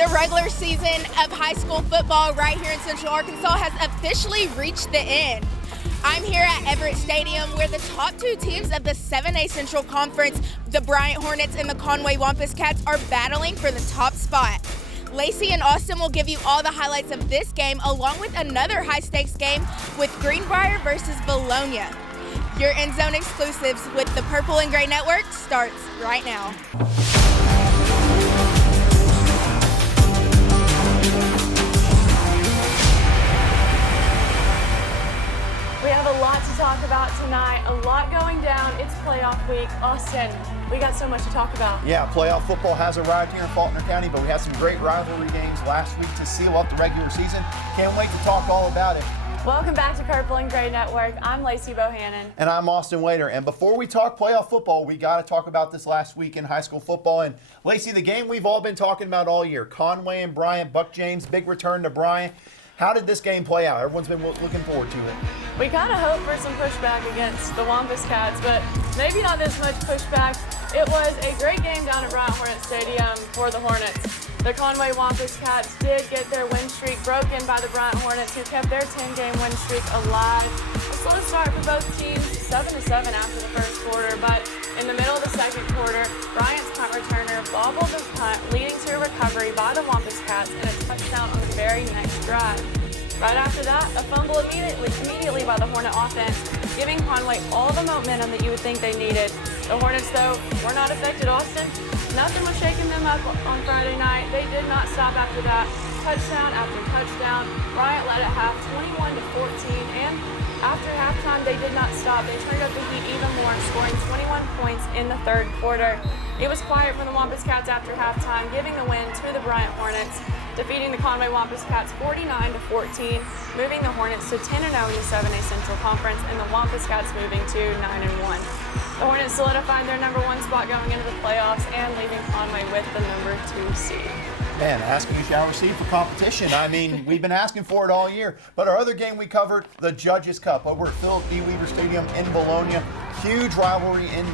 The regular season of high school football right here in Central Arkansas has officially reached the end. I'm here at Everett Stadium where the top two teams of the 7A Central Conference, the Bryant Hornets and the Conway Wampus Cats, are battling for the top spot. Lacey and Austin will give you all the highlights of this game along with another high-stakes game with Greenbrier versus Bologna. Your End Zone exclusives with the Purple and Gray Network starts right now. We have a lot to talk about tonight, a lot going down. It's playoff week. Austin, we got so much to talk about. Yeah, playoff football has arrived here in Faulkner County, but we had some great rivalry games last week to seal up the regular season. Can't wait to talk all about it. Welcome back to Purple and Gray Network. I'm Lacey Bohannon. And I'm Austin Wader. And before we talk playoff football, we got to talk about this last week in high school football. And Lacey, the game we've all been talking about all year, Conway and Bryant, Buck James, big return to Bryant. How did this game play out? Everyone's been looking forward to it. We kind of hoped for some pushback against the Wampus Cats, but maybe not this much pushback. It was a great game down at Bryant Hornet Stadium for the Hornets. The Conway Wampus Cats did get their win streak broken by the Bryant Hornets, who kept their 10-game win streak alive. A slow start for both teams, 7-7 after the first quarter, but in the middle of the second quarter, Bryant's punt returner bobbled the punt, leading to a recovery by the Wampus Cats and a touchdown on the very next drive. Right after that, a fumble immediately by the Hornet offense, giving Conway all the momentum that you would think they needed. The Hornets, though, were not affected, Austin. Nothing was shaking them up on Friday night. They did not stop after that. Touchdown after touchdown. Bryant led at half 21-14, and after halftime, they did not stop. They turned up the heat even more, scoring 21 points in the third quarter. It was quiet for the Wampus Cats after halftime, giving the win to the Bryant Hornets, defeating the Conway Wampus Cats 49-14, moving the Hornets to 10-0 in the 7A Central Conference, and the Wampus Cats moving to 9-1. The Hornets solidified their number one spot going into the playoffs and leaving Conway with the number 2 seed. Man, asking you shall receive for competition. I mean, we've been asking for it all year. But our other game we covered, the Judges Cup over at Philip D. Weaver Stadium in Bologna. Huge rivalry in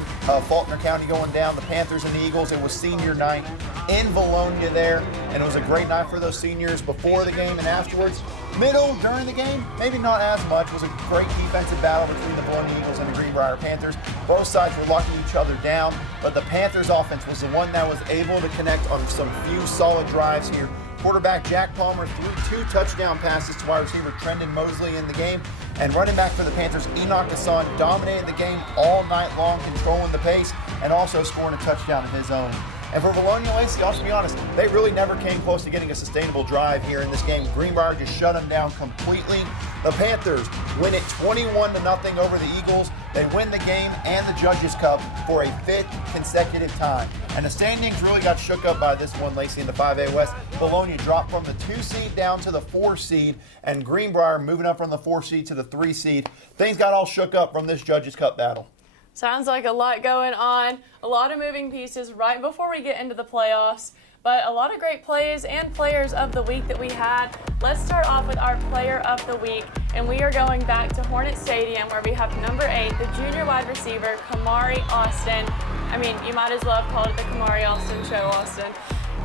Faulkner County going down. The Panthers and the Eagles. It was senior night in Bologna there. And it was a great night for those seniors before the game and afterwards. During the game, maybe not as much. It was a great defensive battle between the Bologna Eagles and the Greenbrier Panthers. Both sides were locking each other down, but the Panthers offense was the one that was able to connect on some few solid drives here. Quarterback Jack Palmer threw 2 touchdown passes to wide receiver Trendon Mosley in the game, and running back for the Panthers, Enoch Hassan, dominated the game all night long, controlling the pace and also scoring a touchdown of his own. And for Bologna, Lacey, I'll just be honest, they really never came close to getting a sustainable drive here in this game. Greenbrier just shut them down completely. The Panthers win it 21-0 over the Eagles. They win the game and the Judges Cup for a 5th consecutive time. And the standings really got shook up by this one, Lacey, in the 5A West. Bologna dropped from the 2 seed down to the 4 seed, and Greenbrier moving up from the 4 seed to the 3 seed. Things got all shook up from this Judges Cup battle. Sounds like a lot going on, a lot of moving pieces right before we get into the playoffs, but a lot of great plays and players of the week that we had. Let's start off with our player of the week, and we are going back to Hornet Stadium where we have number 8, the junior wide receiver, Kamari Austin. I mean, you might as well have called it the Kamari Austin show, Austin.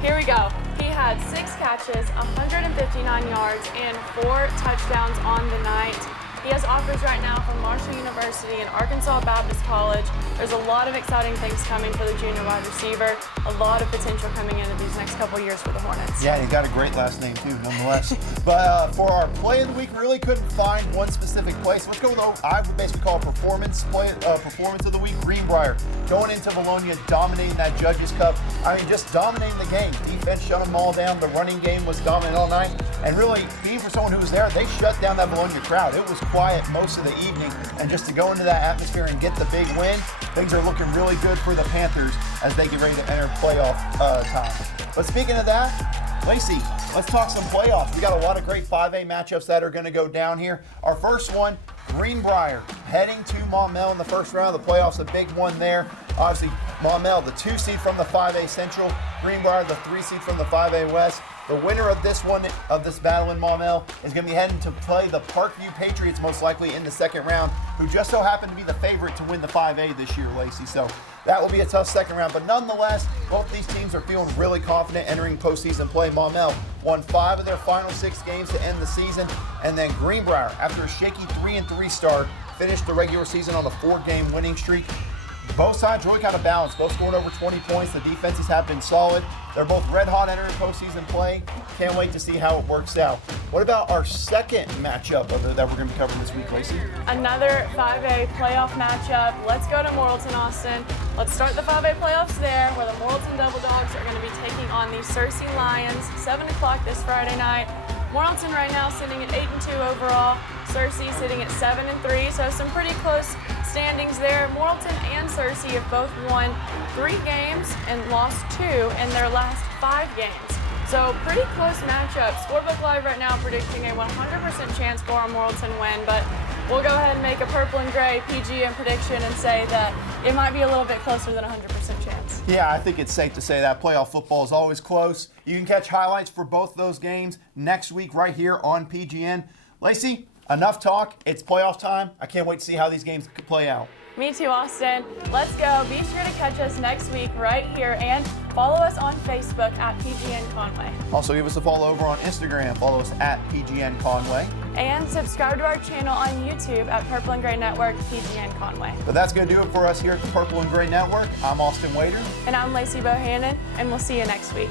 Here we go. He had 6 catches, 159 yards, and 4 touchdowns on the night. He has offers right now from Marshall University and Arkansas Baptist College. There's a lot of exciting things coming for the junior wide receiver. A lot of potential coming into these next couple of years for the Hornets. Yeah, and he got a great last name too, nonetheless. But for our play of the week, we really couldn't find one specific play. So let's go with what I would basically call a performance of the week. Greenbrier going into Bologna, dominating that Judges Cup. I mean, just dominating the game. Defense shut them all down. The running game was dominant all night. And really, even for someone who was there, they shut down that Bologna crowd. It was quiet most of the evening, and just to go into that atmosphere and get the big win, things are looking really good for the Panthers as they get ready to enter playoff time. But speaking of that, Lacey, let's talk some playoffs. We got a lot of great 5A matchups that are going to go down here. Our first one, Greenbrier heading to Maumelle in the first round of the playoffs, a big one there. Obviously, Maumelle, the 2 seed from the 5A Central, Greenbrier, the 3 seed from the 5A West. The winner of this one, of this battle in Maumelle, is going to be heading to play the Parkview Patriots most likely in the second round, who just so happen to be the favorite to win the 5A this year, Lacey. So That will be a tough second round, but nonetheless, both these teams are feeling really confident entering postseason play. Maumelle won 5 of their final 6 games to end the season, and then Greenbrier, after a shaky 3-3 start, finished the regular season on a 4-game winning streak. Both sides really kind of balanced, both scoring over 20 points. The defenses have been solid. They're both red hot entering postseason play. Can't wait to see how it works out. What about our second matchup that we're going to be covering this week, Lacey? Another 5A playoff matchup. Let's go to Morrilton, Austin. Let's start the 5A playoffs there, where the Morrilton Devil Dogs are going to be taking on the Searcy Lions, 7 o'clock this Friday night. Morrilton right now sitting at 8-2 overall. Searcy sitting at 7-3, so some pretty close standings there. Morrilton and Searcy have both won 3 games and lost 2 in their last 5 games. So pretty close matchup. Scorebook Live right now predicting a 100% chance for a Morrilton win, but we'll go ahead and make a purple and gray PGN prediction and say that it might be a little bit closer than a 100% chance. Yeah, I think it's safe to say that playoff football is always close. You can catch highlights for both those games next week right here on PGN. Lacey, enough talk. It's playoff time. I can't wait to see how these games could play out. Me too, Austin. Let's go. Be sure to catch us next week right here and follow us on Facebook at PGN Conway. Also, give us a follow over on Instagram. Follow us at PGN Conway. And subscribe to our channel on YouTube at Purple and Gray Network, PGN Conway. But that's going to do it for us here at the Purple and Gray Network. I'm Austin Wader. And I'm Lacey Bohannon, and we'll see you next week.